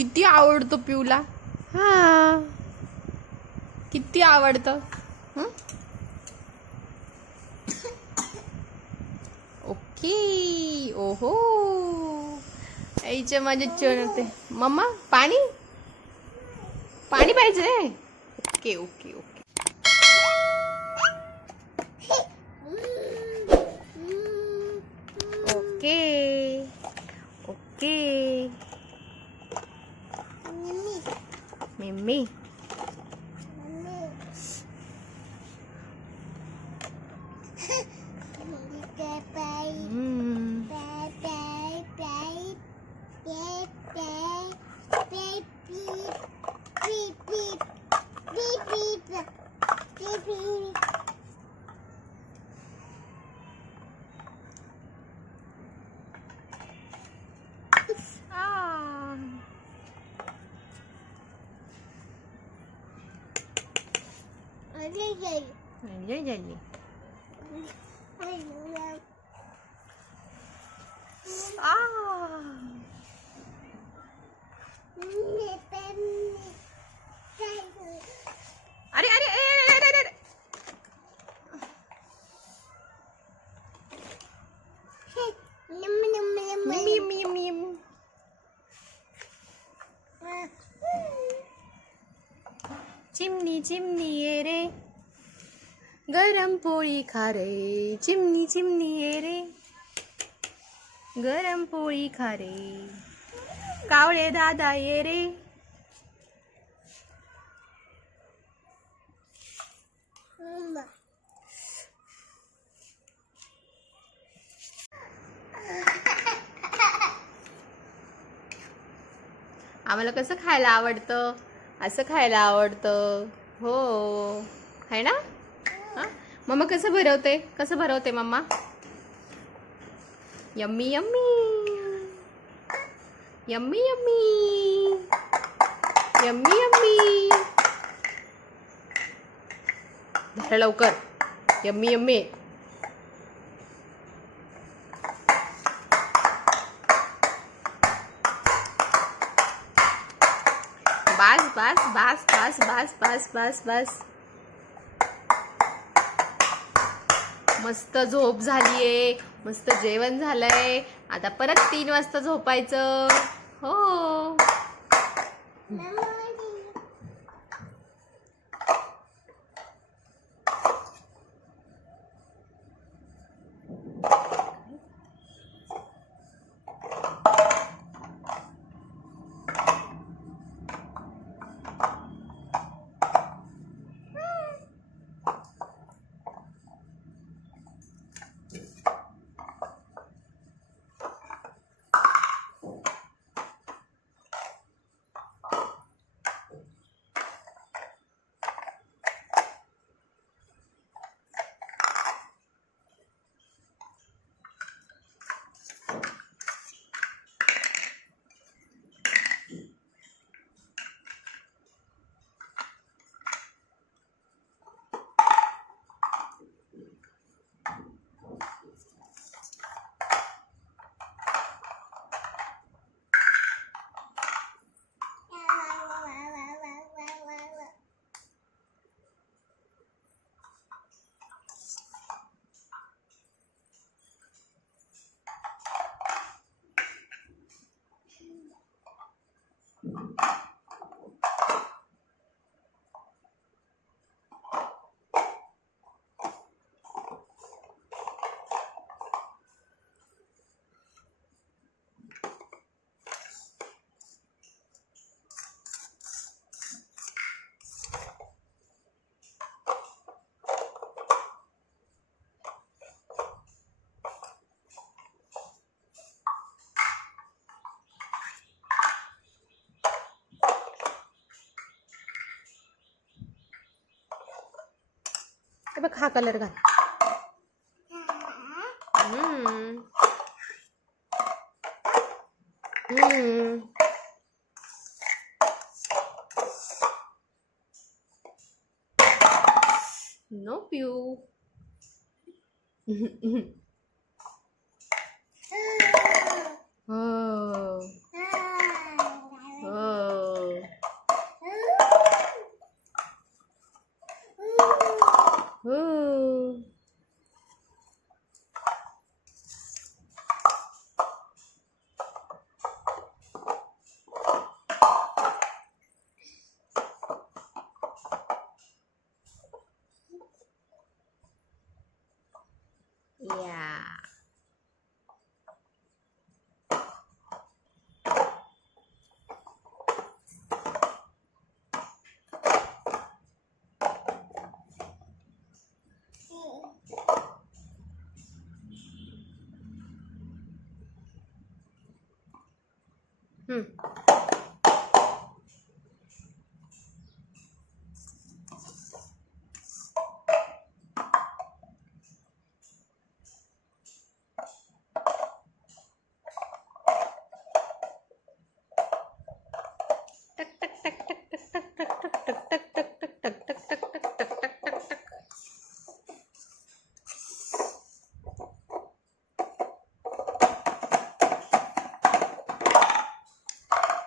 किती आवडतो पिऊला? हा. किती आवडतं? ओके. ओहो. आईच्या माझ्या चण होते. मम्मा पाणी? पाणी पाहिजे okay okay okay. Okay. Okay. Mimi. Mm. Beep, beep, beep, beep, beep, beep. Ah. Ari, ari, ari, ari, ari, ari. Yum, yum, yum, yum. Chimney, chimney, ere. गरम पोळी खा रे चिमणी चिमणी ये रे. गरम पोळी खा रे. कावळे दादा ये रे. आम्हाला कसं खायला आवडतं? असं खायला आवडतं. हो. है ना? मम्मा कसं भरवते? कसं भरवते mamma? Yummy yummy. Yummy yummy. Yummy yummy. धर लवकर. Yummy yummy. बस बस बस बस बस बस बस. बस मस्त झोप झालीये मस्त जेवण झालंय. आता परत तीन वाजता झोपायचं. हो. हे बघ हा कलर घाल. नो हो हो. 嗯。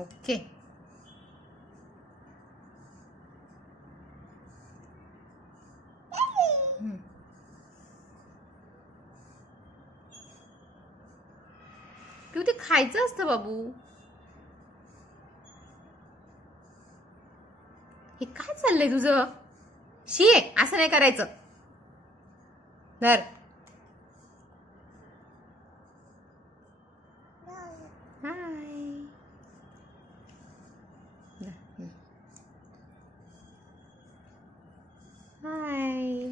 ओके हम्म. Hmm. ते खायचं असतं बाबू. हे काय चाललंय तुझं? शी आहे असं नाही करायचं. धर हाय धर, हं. हाय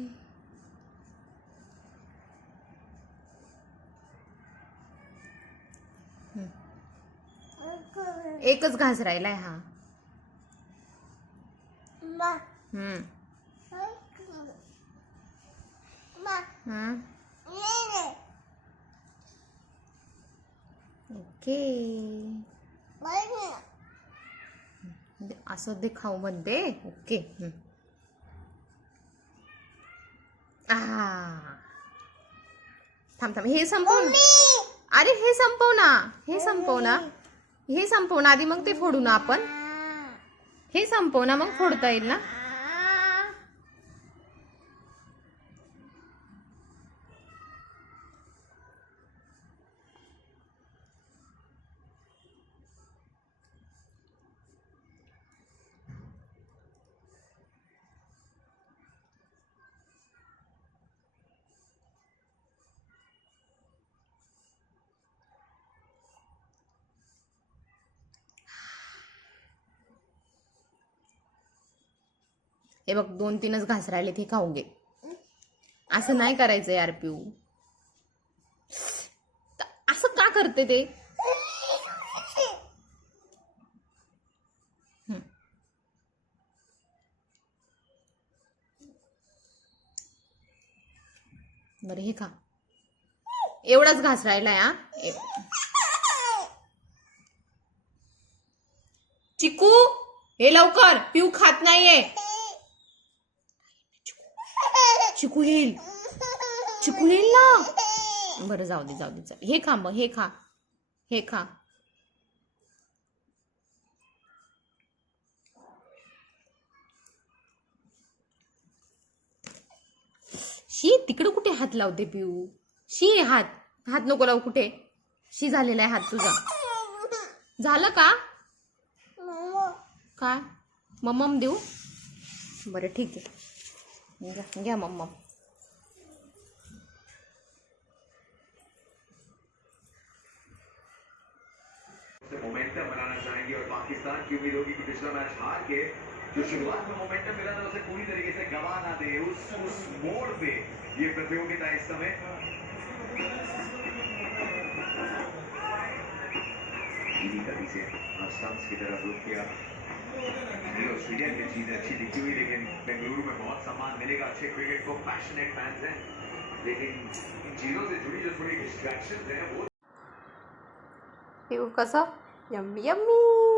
एकच घास राहिलाय हा. ओके. असं दे खाऊ म्हणते ओके. थांब थांब. हे संपव ना. अरे हे संपव ना. हे संपव ना. हे संपव ना आधी मग ते फोडू ना आपण. हे संपव ना मग फोडता येईल ना? हे बघ दोन तीनच घास राहिले ते खाऊन घे. असं नाही करायचं यार पिऊ. असं का करते ते? बरं हे खा. एवढाच घास राहिलाय या चिकू हे लवकर. पिऊ खात नाहीये. चिकू येईल. चिकू येईल ना? बरं जाऊ दे जाऊ दे चल हे खा मग हे खा. हे खा. शी तिकडे कुठे हात लावते पिऊ? शी हात. हात नको लावू कुठे? शी झालेला आहे हात तुझा. झालं का? काय? मम्मम देऊ? बरं ठीक आहे. घ्या मम्मम से मोमेंटम बनाना चाहेंगे और पाकिस्तान की उम्मीद होगी कि पिछला मैच हार के जो शुरुआत में मोमेंटम मिला था उसे पूरी तरीके से गवा ना दे। उस उस मोड़ पे ये प्रतियोगिता इस समय। गति से स्टंप्स की तरफ़ रुक किया ऑस्ट्रेलिया की चीज़ अच्छी दिखी हुई, लेकिन बेंगलुरु में बहुत सम्मान मिलेगा। अच्छे क्रिकेट को पैशनेट फैंस हैं। लेकिन इन से जुड़ी जो थोड़ी डिस्ट्रैक्शन हैं, वो पिऊ यम्मी यम्मी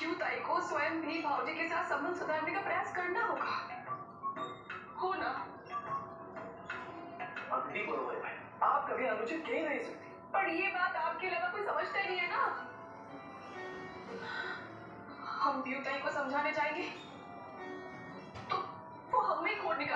भी भावजी के साथ संबंध सुधारने का प्रयास करना होगा। हो ना? बरोबर आप कभी अनुचित कह नहीं सकती। पर ये बात आपके अलावा कोई समझता ही नहीं है ना? हम देवताई को समझाने जाएँगे तो वो हमें खोड़ निकाल